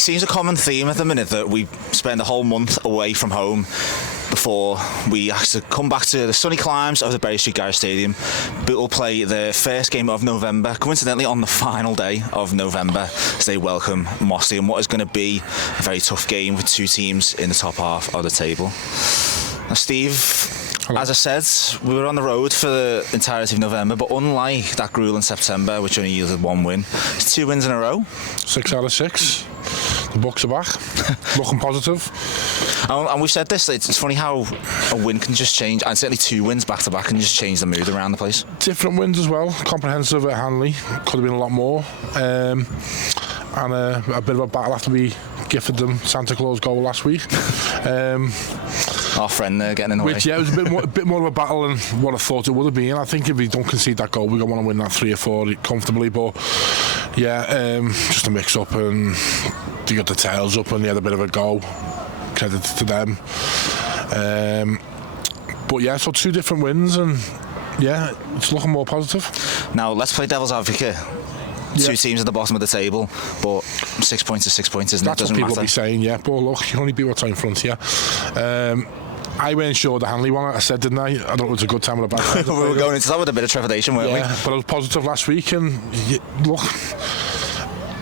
It seems a common theme at the minute that we spend a whole month away from home before we have to come back to the sunny climes of the Berry Street Garage Stadium. Bootle play the first game of November, coincidentally on the final day of November, as they welcome Mossley in what is going to be a very tough game with two teams in the top half of the table. Now, Steve, as I said, we were on the road for the entirety of November, but unlike that grueling September, which only yielded one win, it's 2 wins in a row. 6 out of 6. The Bucks are back, looking positive. And we've said this, it's funny how a win can just change, and certainly 2 wins back to back can just change the mood around the place. Different wins as well, comprehensive at Hanley, could have been a lot more. And a bit of a battle after we gifted them Santa Claus goal last week. Our friend there getting in the way. Which, yeah, it was a bit more of a battle than what I thought it would have been. I think if we don't concede that goal, we're going to want to win that 3 or 4 comfortably. But yeah, just a mix up, and they got the tails up and they had a bit of a go. Credit to them. But yeah, so 2 different wins, and yeah, it's looking more positive. Now let's play devil's advocate. Yeah. 2 teams at the bottom of the table, but 6 points is 6 points, isn't it? That's what people will be saying, yeah. But look, you only beat what's in front of you. I weren't sure the Hanley one, I said, didn't I? I don't know if it was a good time or a bad time. We were going into that with a bit of trepidation, weren't we? But I was positive last week, and look,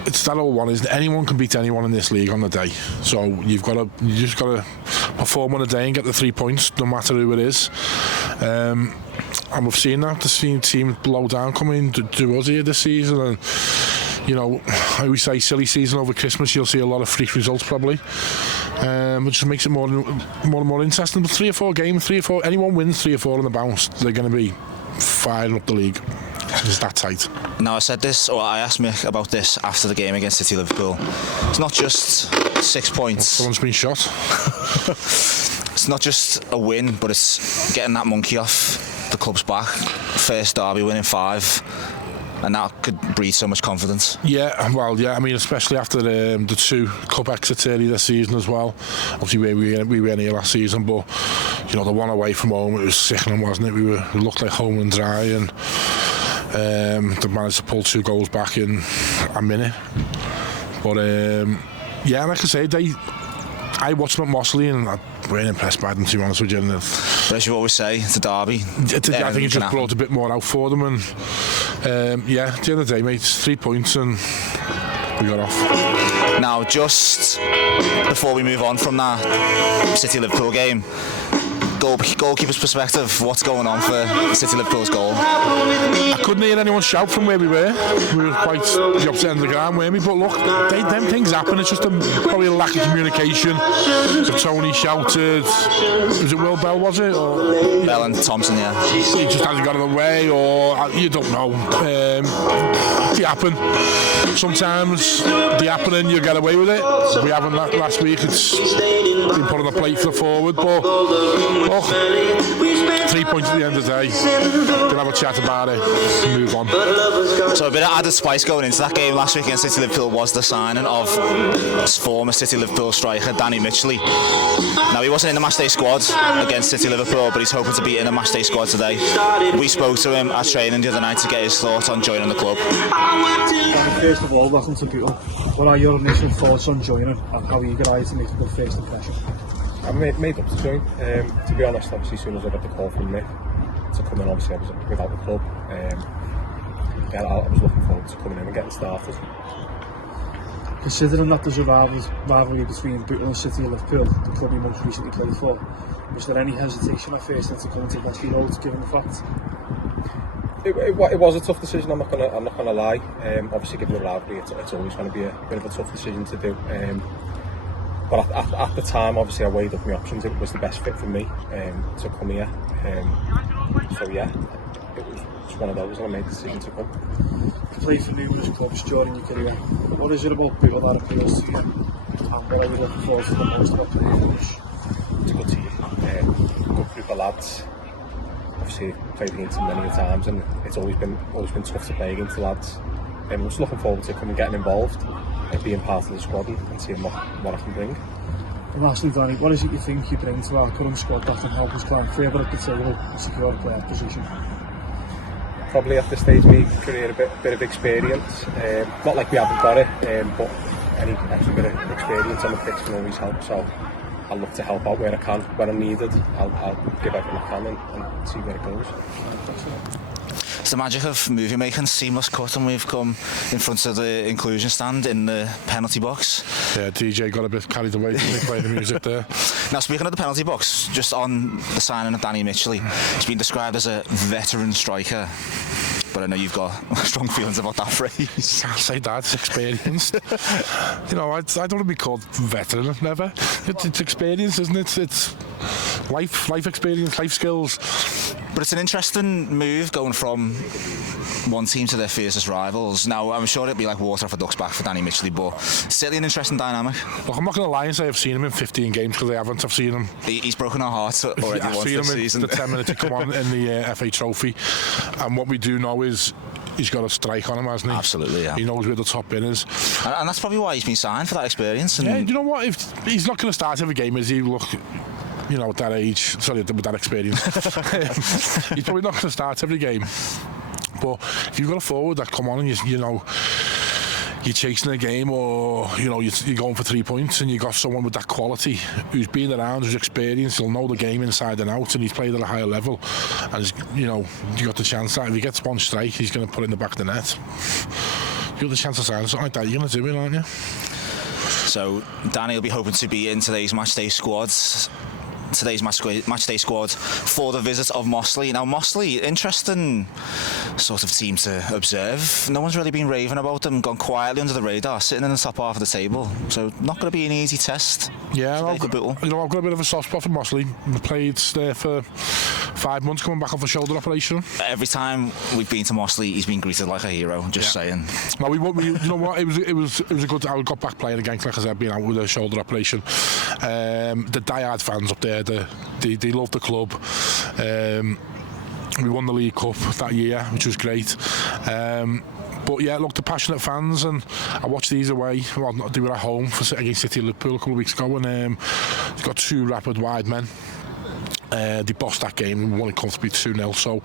it's that old one, isn't it? Anyone can beat anyone in this league on the day. So you just got to perform on the day and get the 3 points, no matter who it is. And we've seen that, the team low down coming to us here this season, and you know, I always say silly season over Christmas, you'll see a lot of freak results probably, which just makes it more and more interesting. But 3 or 4 games, anyone wins 3 or 4 on the bounce, they're going to be firing up the league. It's that tight. Now, I said this, or I asked Mick about this after the game against City Liverpool. It's not just 6 points. Someone's been shot. It's not just a win, but it's getting that monkey off the club's back. First derby win in 5, and that could breed so much confidence. Yeah, well, yeah, I mean, especially after the 2 cup exits early this season as well. Obviously, we weren't here last season, but you know, the one away from home, it was sickening, wasn't it? We looked like home and dry, and they managed to pull 2 goals back in a minute. But yeah, like I say, I watched them at Mossley, and I weren't impressed by them, to be honest with you. But as you always say, it's a derby. I think it just brought a bit more out for them, and yeah, at the end of the day, mate, it's 3 points, and we got off. Now, just before we move on from that City Liverpool game, goalkeeper's perspective, what's going on for City Liverpool's goal? I couldn't hear anyone shout from where we were. We were quite the opposite end of the ground, weren't we? But look, them things happen. It's just probably a lack of communication. So Tony shouted, was it Will Bell, was it? Or, Bell and Thompson, yeah. He just hasn't got in the way, or you don't know. They happen. Sometimes they happen and you get away with it. We haven't last week. It's been put on the plate for the forward, but look, 3 points at the end of the day. We'll have a chat about it and move on. So a bit of added spice going into that game last week against City Liverpool was the signing of former City Liverpool striker Danny Mossley. Now, he wasn't in the matchday squad against City Liverpool, but he's hoping to be in the matchday squad today. We spoke to him at training the other night to get his thoughts on joining the club. First of all, welcome to Bootle. What are your initial thoughts on joining, and how are you guys to make a good first impression? I'm made up to join. To be honest, obviously, as soon as I got the call from Nick to come in, obviously I was without the club. Yeah, I was looking forward to coming in and getting started. Considering that there's a rivalry between Bootle and City of Liverpool, the club you most recently played for, was there any hesitation at first into coming to Mossley Road, given the fact? It was a tough decision. I'm not gonna lie. Obviously, given the rivalry, it's always going to be a bit of a tough decision to do. But at the time, obviously, I weighed up my options. It was the best fit for me to come here. So yeah, it was just one of those, and I made the decision to come. You played for numerous clubs during your career. What is it about Bootle that appeals to you? And what are you looking forward to the most about playing for us? It's a good team, good group of lads. Obviously, played against them many times, and it's always been tough to play against the lads. I'm just looking forward to coming, getting involved, and being part of the squad and seeing what I can bring. And lastly, Danny, what is it you think you bring to our current squad that can help us climb further up the table and secure a player position? Probably at this stage of my career, a bit of experience. Not like we haven't got it, but any extra bit of experience on the pitch can always help. So I'll look to help out where I can, when I'm needed. I'll give everything I can and see where it goes. It's the magic of movie making, seamless cut, and we've come in front of the inclusion stand in the penalty box. Yeah, DJ got a bit carried away when he played the music there. Now, speaking of the penalty box, just on the signing of Danny Mossley, he's been described as a veteran striker. But I know you've got strong feelings about that phrase. I'll say that, it's experienced. You know, I don't want to be called veteran, never. It's experience, isn't it? It's life experience, life skills. But it's an interesting move going from one team to their fiercest rivals. Now, I'm sure it'll be like water off a duck's back for Danny Mossley, but certainly an interesting dynamic. Look, I'm not going to lie and say I've seen him in 15 games, because I haven't. I've seen him. He's broken our hearts already once this season. I've seen him in the 10 minutes he come on in the FA Trophy. And what we do know is he's got a strike on him, hasn't he? Absolutely, yeah. He knows where the top bin is. And that's probably why he's been signed, for that experience. And yeah, you know what? If he's not going to start every game, is he? Look, you know, at that age, sorry, with that experience, he's probably not going to start every game. But if you've got a forward that come on and you know, you're chasing a game, or you know, you're going for 3 points, and you got someone with that quality who's been around, who's experienced, he'll know the game inside and out, and he's played at a higher level, and you know, you got the chance that if he gets one strike, he's going to put it in the back of the net. You got the chance of signing something like that, you're going to do it, aren't you? So Danny will be hoping to be in today's matchday squads. Today's matchday squad for the visit of Mossley. Now, Mossley, interesting sort of team to observe. No one's really been raving about them, gone quietly under the radar, sitting in the top half of the table. So not going to be an easy test. Yeah, I've got a bit of a soft spot for Mossley. We played there for 5 months, coming back off a shoulder operation. Every time we've been to Mossley, he's been greeted like a hero. Just saying. No, you know what? It was a good. I got back playing again, like I said, being out with a shoulder operation. The diehard fans up there, they love the club. We won the League Cup that year, which was great. But yeah, look, the passionate fans, and I watched these away. Well, they were at home against City Liverpool a couple of weeks ago, and they've got two rapid wide men. They bossed that game and won it comfortably 2-0. So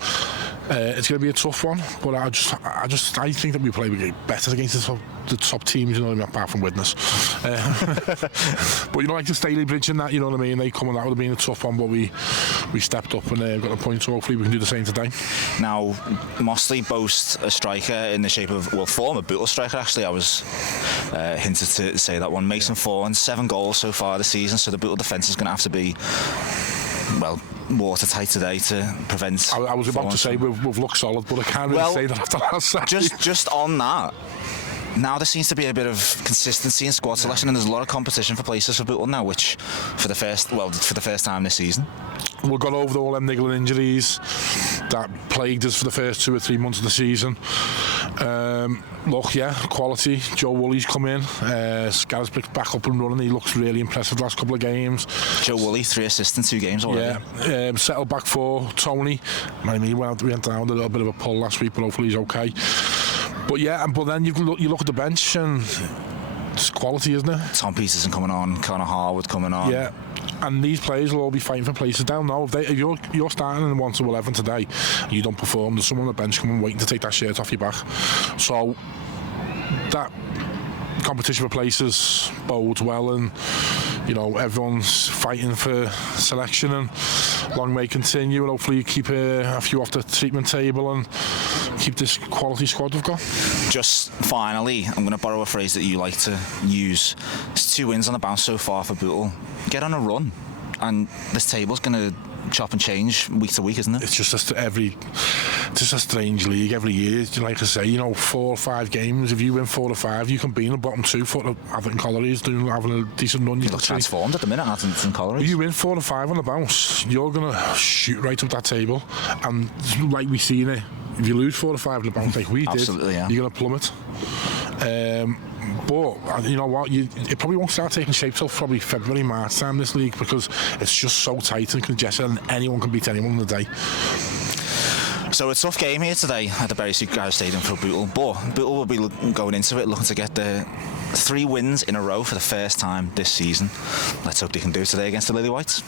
it's going to be a tough one. But I think that we play better against the top teams. You know what I mean? Apart from Widnes. But you know, like the Staley Bridge and that. You know what I mean? They come on, that would have been a tough one. But we stepped up and got a point. So hopefully we can do the same today. Now, Mossley boasts a striker in the shape of, well, former Bootle striker. Actually, I was hinted to say that one. Mason Fawn, 7 goals so far this season. So the Bootle defence is going to have to be, well, watertight today to prevent. I was about to say we've looked solid, but I can't really say that after last Saturday. Just on that, now there seems to be a bit of consistency in squad selection, and there's a lot of competition for places for Bootle now, which for the first time this season. We got over all them niggling injuries that plagued us for the first 2 or 3 months of the season. Look, yeah, quality. Joe Woolley's come in. Scarisbrick's back up and running. He looks really impressive the last couple of games. Joe Woolley, 3 assists in 2 games already. Yeah, settled back 4. Tony, we went down a little bit of a pull last week, but hopefully he's okay. But yeah, but then you look at the bench and it's quality, isn't it? Tom Peterson coming on, Connor Harwood coming on. Yeah, and these players will all be fighting for places down now. If you're starting in 1 to 11 today and you don't perform, there's someone on the bench coming waiting to take that shirt off your back. So that competition for places bodes well, and you know, everyone's fighting for selection, and long may continue, and hopefully you keep a few off the treatment table and keep this quality squad we've got. Just finally, I'm going to borrow a phrase that you like to use. It's 2 wins on the bounce so far for Bootle. Get on a run, and this table's going to chop and change week to week, isn't it? It's just a strange league every year. Like I say, you know, 4 or 5 games. If you win 4 or 5, you can be in the bottom 2 for Atherton Colliery having a decent run. You look transformed at the minute, Atherton Colliery. If you win 4 or 5 on the bounce, you're gonna shoot right up that table, and like we seen it. If you lose 4 or 5 on the bounce, like we did, yeah, you're gonna plummet. But you know what? It probably won't start taking shape till probably February, March time, this league, because it's just so tight and congested, and anyone can beat anyone on the day. So a tough game here today at the Bury Street Garage Stadium for Bootle, but Bootle will be going into it looking to get the 3 wins in a row for the first time this season. Let's hope they can do it today against the Lily Whites.